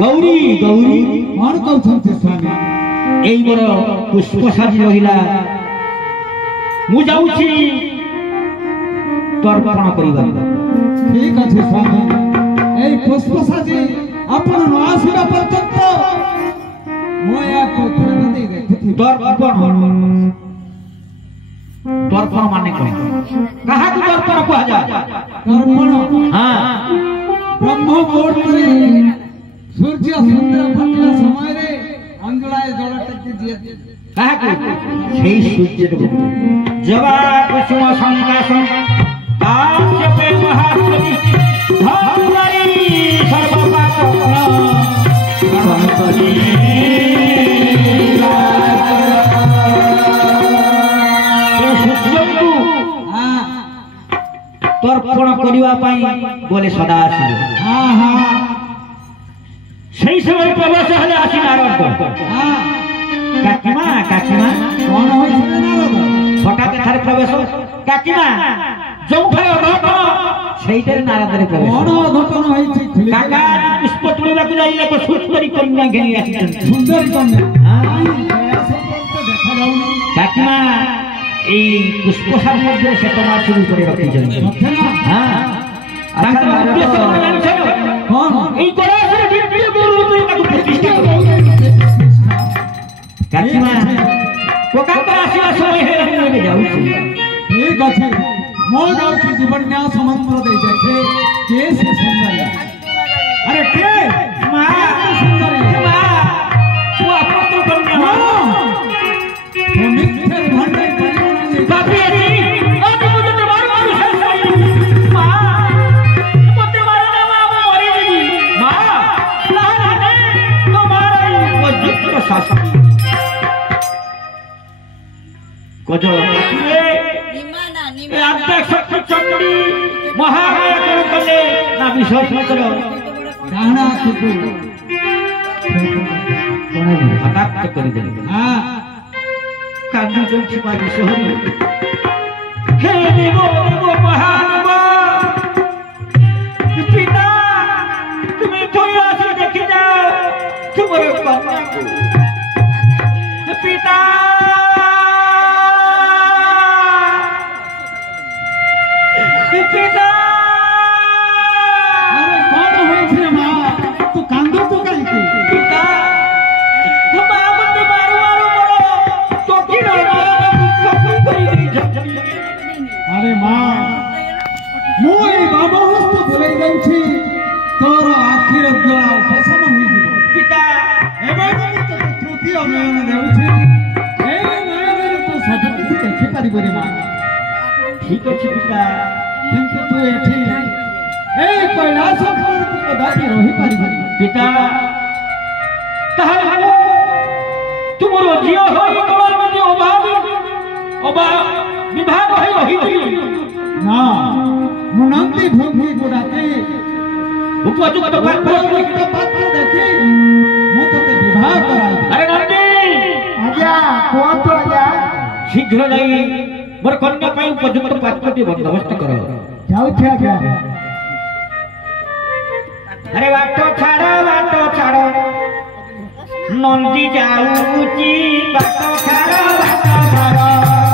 गौरी गौरी कौन कहते स्वामी एई मोर पुष्प साजी रहिला मु जाउछि तर्पण करिबा ठीक अछि स्वामी एई पुष्प साजी आपण न आसीबा पर्यंत मो या को ध्यान दे देखि तर्पण तर्पण माने कोन कहा को तर्पण कहा जा तर्पण हां ब्रह्म मुहूर्त रे सूर्य चंद्र फटिला समय रे अंजुलाय जल टेक दिए कहा को सेई सूर्य को जवा कुसुम संकाशम काश्य पे महात्मनि धर्मरी सर्व पापन संतनि तर्पण करिवा पाई बोले सदा आसी हां हां सही समय प्रवेश हले आसी नारद हां काकीमा कौन होय छे नारद हठात थारे प्रवेश काकीमा जो फले घटन सेइते नारद रे प्रवेश कौन घटन होय छे काका पुष्प तुलिबा को जाइले को सुंदरी कन्या घेनी आसी सुंदरी कन्या हां देखा जाउनी काकीमा ए पुष्प सार मध्ये से तमा चुरी करे रखी जनी हां तांकर उद्देश्य जान छलो कौन ए कोरासर दिव्य गुरु तो ताको प्रतिष्ठा काकीमा कोकांतर आसीला समय हे हम जाऊ ठीक अछि मो जाऊ छी जीवन न्याय समंत्र दे देखे के से सुंदरी अरे के मां सुंदरी मां वो अपत्र कन्या तो मिथ्या भंडे बापी आसी आज मुझे तो मारो सही मां मते मारो ना मां मरी गई मां लहरा दे तो मारो वो जित शासन कोजो ए अध्यक्ष चंडी महामाया करो कले ना विश्वास न करो गाना सुकु हटात कर दे हां कांदी जोंची मारी सोहरी हे देवो महानुभा पिता तुम्हें थोड़ा सा देख जाओ तुम्हारे कन्या को पिता पिता अरे कौन होय छे मां तू कांदो तो काई के पिता हम आपन मारो मारो तो की रो कपन करी गई अरे मां मु ए बाबा हस्त बोले जाऊ छी तोर आखिर जला उपशम होई जिवो पिता एबे तो तृतीय नयन देउ छी ए नयन तो सब किछि देखि पारिबो रे मां ठीक अछि पिता किंतु तू एठी ए कैलाश पर तू कदापि रहि पारिबो पिता ताहार तुमरो जियो होई कमल में अभाव विभाग होई रही ना मुनंती भूमि गुडाके उपयुक्त पात्र देखि मु तते विवाह कराई अरे नंदी आज्ञा कोन तो आज्ञा शीघ्र जाई मोर कन्या पई उपयुक्त पात्रटी बंदोबस्त करो जाऊ छे आज्ञा अरे बाटो छाड़ो नंदी जाऊची बाटो छाड़ो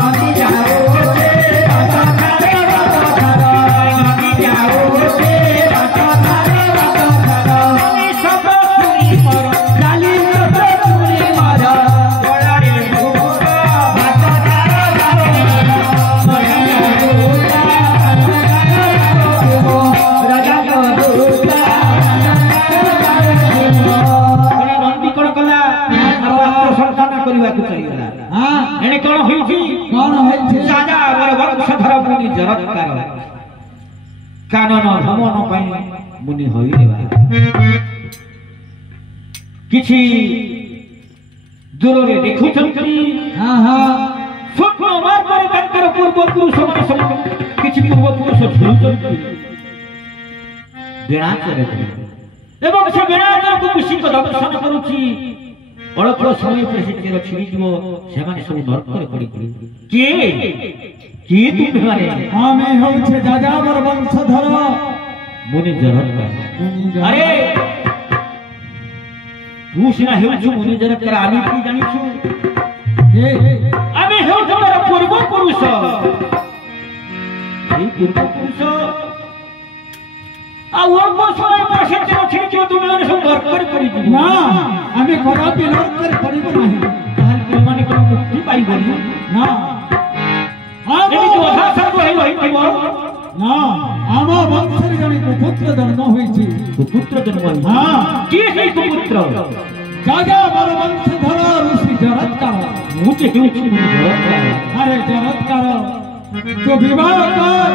नंदी जाऊची बाटो छाड़ो नंदी जाऊची बाटो छाड़ो नंदी सब सुनी मरो लाली सब सुनी मरो ओलारे भूको बाटो छाड़ो राजा को एने कौन होई राजा मोर वंशधर मुनि जरत्कार कानन भ्रमण पाई मुनि होई रेबा किछि दूर रे देखुछंती हां हां स्वप्न मार मार तंकर पूर्व पुरुष मन सब किछि पूर्व पुरुष झुलुछंती बेणाचर एवं से बेणाचर को खुशी को दर्शन करूछि अल्प समय पर से तेरो छिड़ी दिवो सेमाने सब नरक रे पड़ी के तुम माने आमे हो छे जाजावर वंशधर मुनि जरत अरे तू सिना हेउछु मुनि जनकर आमी की जानिछु हे आमी हेउछु तोर पूर्व पुरुष এই পূর্ব পুরুষ আর ওর বছরে পাশে আছে যে তুমি মানে সব দরকার করে দিবি না আমি কদাপি নরকের পড়িব নাহি তাহলে তুমি মানে কোন মুক্তি পাইব না এই যে অধা সর্ব হইব না আমার বংশের জনে পুত্র জন্ম হয়েছে পুত্র জন্ম হইছে হ্যাঁ কি সেই পুত্র রাজা বড় বংশধর ঋষি জরৎকার মুতে হেউছি মুনি জরৎকার আরে জরৎকার तो विवाह कर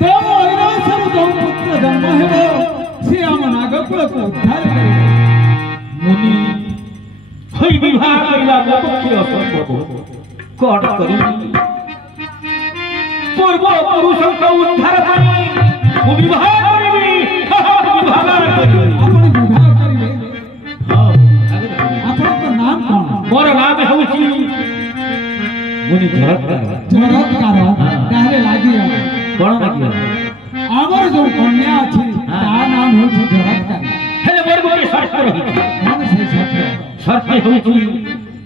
तो ऐरासर जो पुत्र जन्म है से हम नागपुर को उद्धार करेंगे मुनि होई विवाह करिला पक्षे असंभव कोण करी पूर्व पुरुष को उद्धार करी वो विवाह करिबी विवाह करिबी आपण विवाह करिवे हां आपण को नाम कोन मोर नाम हेउची मुनि जरत्कार जरत्कार ताहले लागियो कोन लागियो आमर जो कन्या अछि ता नाम होछि जरत्कार हेले मोर गोटे शर्त रही कोन से शर्त होछि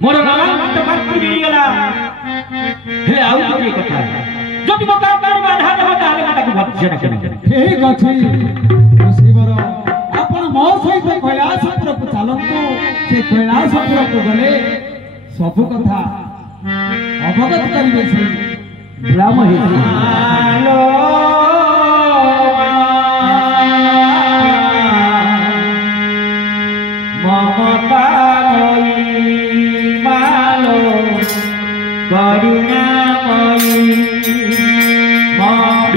मोर नाम तो फाटी गेला हे आउ गोटे कथा जदि मो काम करी बाधा देबा ताले ताकू भजन करी ठीक अछि शिवर आपण मो सहित कैलासपुर को चलंतु से कैलासपुर को गले सब कथा अवगत करिवे से ब्राह्म हेतु मालो ममता मालो करुणामयी मालो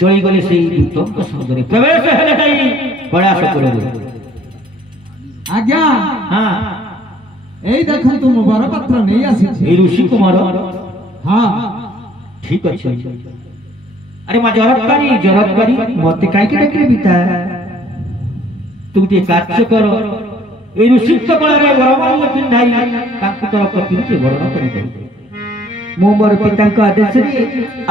चली गले से दूतों संगरे प्रवेश हेले कई प्रयास करबो आज्ञा हां एई देखंतु मो बरपत्र नै आसी ए ऋषि कुमार हां ठीक अछि अरे मा जरत्कारी मते काई के देखले बिता तू ते कार्य कर ए ऋषि तो कळे बरमान पिंधाई ताकु तोर प्रति वर्णन करि दे मो मोर पितांक आदेश रे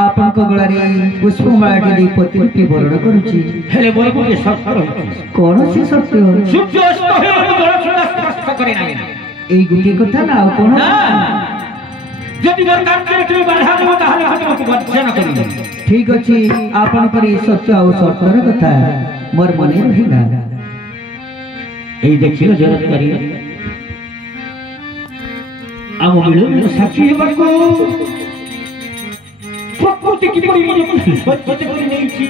आपन को गळारे पुष्पमाला दे पति वरण करूची हेले मोर को शर्त रही कोन से सत्य सूर्य अस्त हे जल स्पर्श करे नाही एई गुटी कथा ना कोन ना जदि दरकार करे तुम बाधा देबो ताहाले हम को वचन करी ठीक अछि आपन करी सत्य आ सत्यर कथा मोर मने रहिला एई देखिलो जरत्कारी आम मिलन साक्षी हेबाको प्रकृति की परि निजे स्वच्छते करि नेछि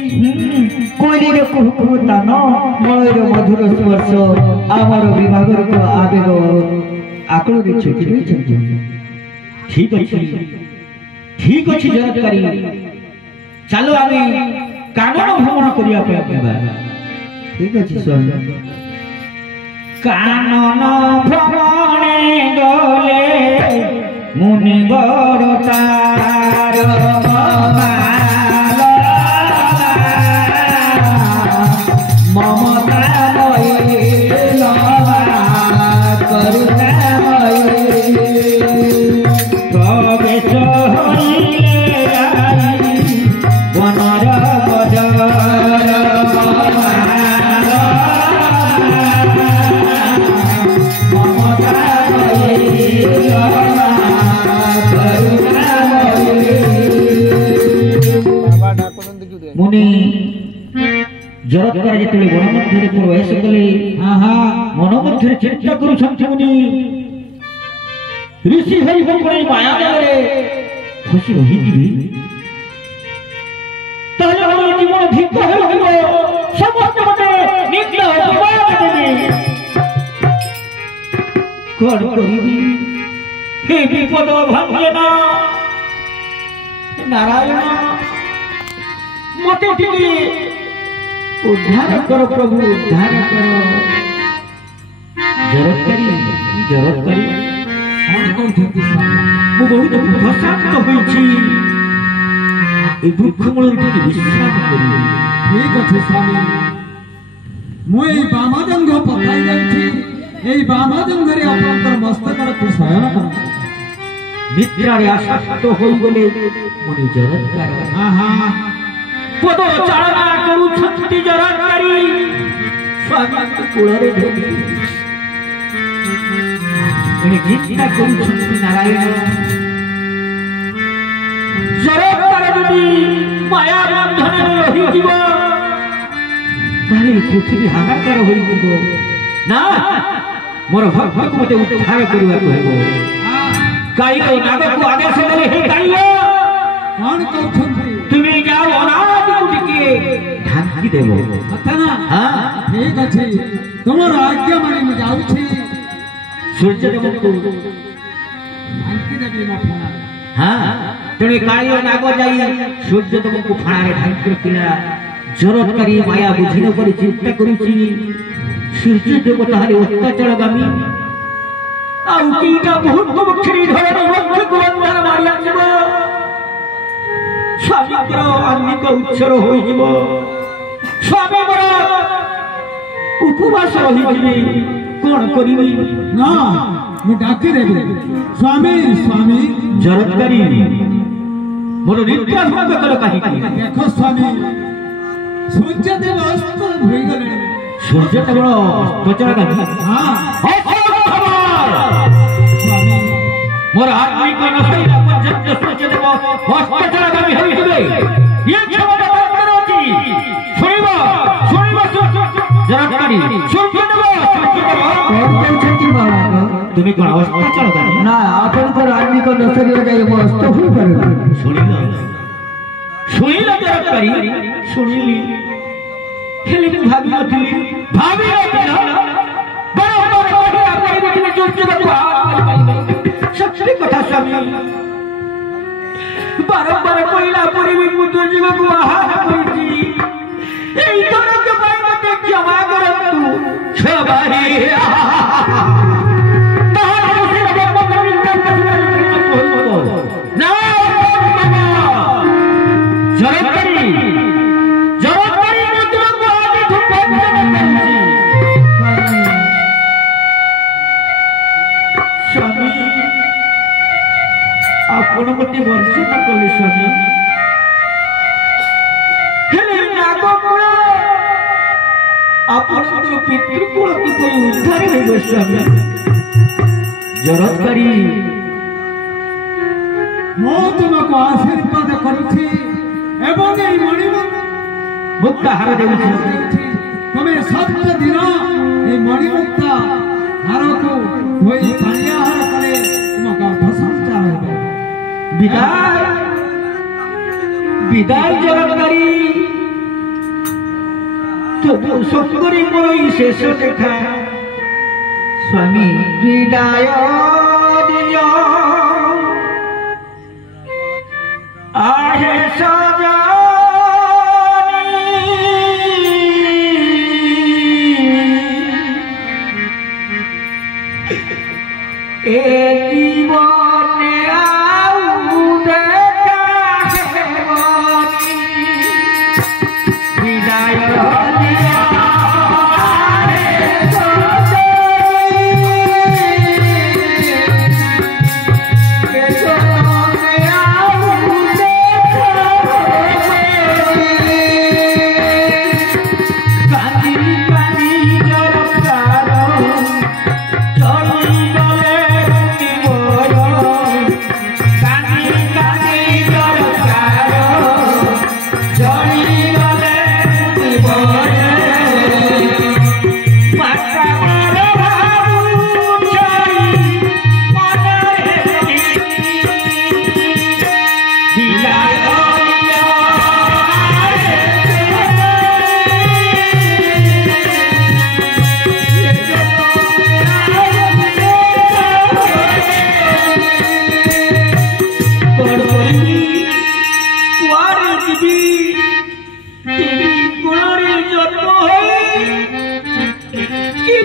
कोइली रे कुहु तान मयूर मधुर स्पर्श आमर विभागर को आवेग आकल रे छेकी रे छेकी ठीक अछि जरत्कारी चलो आमी कानन भ्रमण करिया पे आबा ठीक अछि स्वामी कानन भ्रमणे गले मुनि बरतार ममता प्रवेश हइले बनर बजार मुनि जरत्कार जेतले वन मध्य प्रवेश कले मन मध्य चिंता करुछंती मुनि ऋषि हरि बंगरे माया जाले खुशी रही दिबी ताले हमर जीवन धिक होइबो समस्त मते नित्य अपवाद देबी कोन करिबी हे विपद भाग्यना नारायण मते टिके उद्धार करो प्रभु उद्धार करो जरूरत करी कौन कहते स्वामी मु बहुत दुःखशाक्त होइछि ए दुःख मूल टिके विश्राम करी ठीक अच्छे स्वामी मु एई बामजंग पकाई जाउछि एई बामजंगरे आपनकर मस्तक रखि शयन कर मित्रारे आसक्त होई गले मने जरूरत करो हां हां पद चालना करुछंती जरूरत करी स्वामी कुळरे धरि एने गीता करुछंती नारायण जरूरत करे যদি माया बंधन रही जीव ताले पृथ्वी हाहाकार होई जीव ना मोर भक्त को मते उद्धार करबा को हेबो काई को नाग को आदेश देले हे काईयो कौन कहछंती তুমি যাও অনাদি কুটিকে ঢাকি দেব अतना हां ठीक अच्छे তোমার आज्ञा माने मु जाउछि সূর্য দেবকু ढांकी देबी मफना हां তেনে কালিও নাগ যাই সূর্য দেবকু ফাড়ারে ঢাকি রখিলা জরত করি মায়া বুঝিন পরি চিন্তা করিছি সূর্য দেব তাহারে অত্যাচারগামী ଆଉ ଦିଟା ମୁହୂର୍ତ୍ତ ମୁଖରୀ ଧରି ମୁଖ୍ୟକୁ ବନ୍ଧନ ମାରି ଆସିବ ସ୍ୱାମୀଙ୍କର ଆର୍ମିକ ଉଚ୍ଛର ହୋଇଯିବ ସ୍ୱାମୀ ମୋର ଉପବାସ ରହିଯିବି କଣ କରିବି ना मु डाकी देबी स्वामी स्वामी ଜରତକାରୀ ମୋର ନିତ୍ୟାସ କଲ କାହିଁକି देखो स्वामी सूर्य देव अस्त होई गले ସୂର୍ଯ୍ୟ କେବଳ ଅସ୍ତଚାରଗାମୀ हां स्वामी ମୋର ଆର୍ମିକ ନସଇଲା ପର୍ଯ୍ୟନ୍ତ ସୂର୍ଯ୍ୟ ଦେବ ଅସ୍ତଚାରଗାମୀ ହୋଇଯିବେ ଇଏ କ୍ଷମତା ତାଙ୍କର ଅଛି ଶୁଣିବ ଜରତକାରୀ ସୂର୍ଯ୍ୟ ଦେବ कौन कहछंती बाबा তুমি কোন অস্তচারগামী ना आपनकर आर्मिक नसरिया जाई मस्त होई पारे শুনিল জরতকারী শুনিলি হেলে মু ভাবি নথিলি বরাবর বড় আপনি দেখলে সূর্য দেব সত্যি কথা স্বামী বারবার কইলা পরিবি মুদ্র জীবକୁ আহার করিছি এই তরকে পাই মতে ক্ষমা করন্তু সবাই না জরতকারী মুদ্রକୁ আদি স্বামী ଆପଣ ମୋତେ ବର୍ଷନା କଲେ ସ୍ୱାମୀ ହେଲେ ନାଗକୁଳ ଆପଣଙ୍କର ପିତୃକୁଳ କିପରି ଉଦ୍ଧାର ହେବ ସ୍ୱାମୀ ଜରତକାରୀ मो तुमको आशीर्वाद करुछि एवं एई मणिमुक्त मुक्ताहार देउछि तुम्हें सप्त दिन ए मणिमुक्त हार को होई पानियाहार करे तुमको भसंचार हेबे विदाय विदाय जरतकारी तो सत्तरी मोर शेष देखा स्वामी विदाय दिय आहे सजनी ए जीवने आउ देखा हेबनी विदाय दिया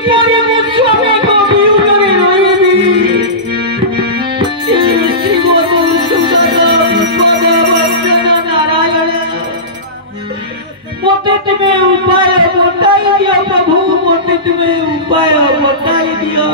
কিপরি মুস্বামী কবি উঠে রইবি শ্রীমদ সুন্দর পদবর্ধন নারায়ণ मोटे तुम्हें उपाय बताई दिया प्रभु मोटे तुम्हें उपाय बताई दिया।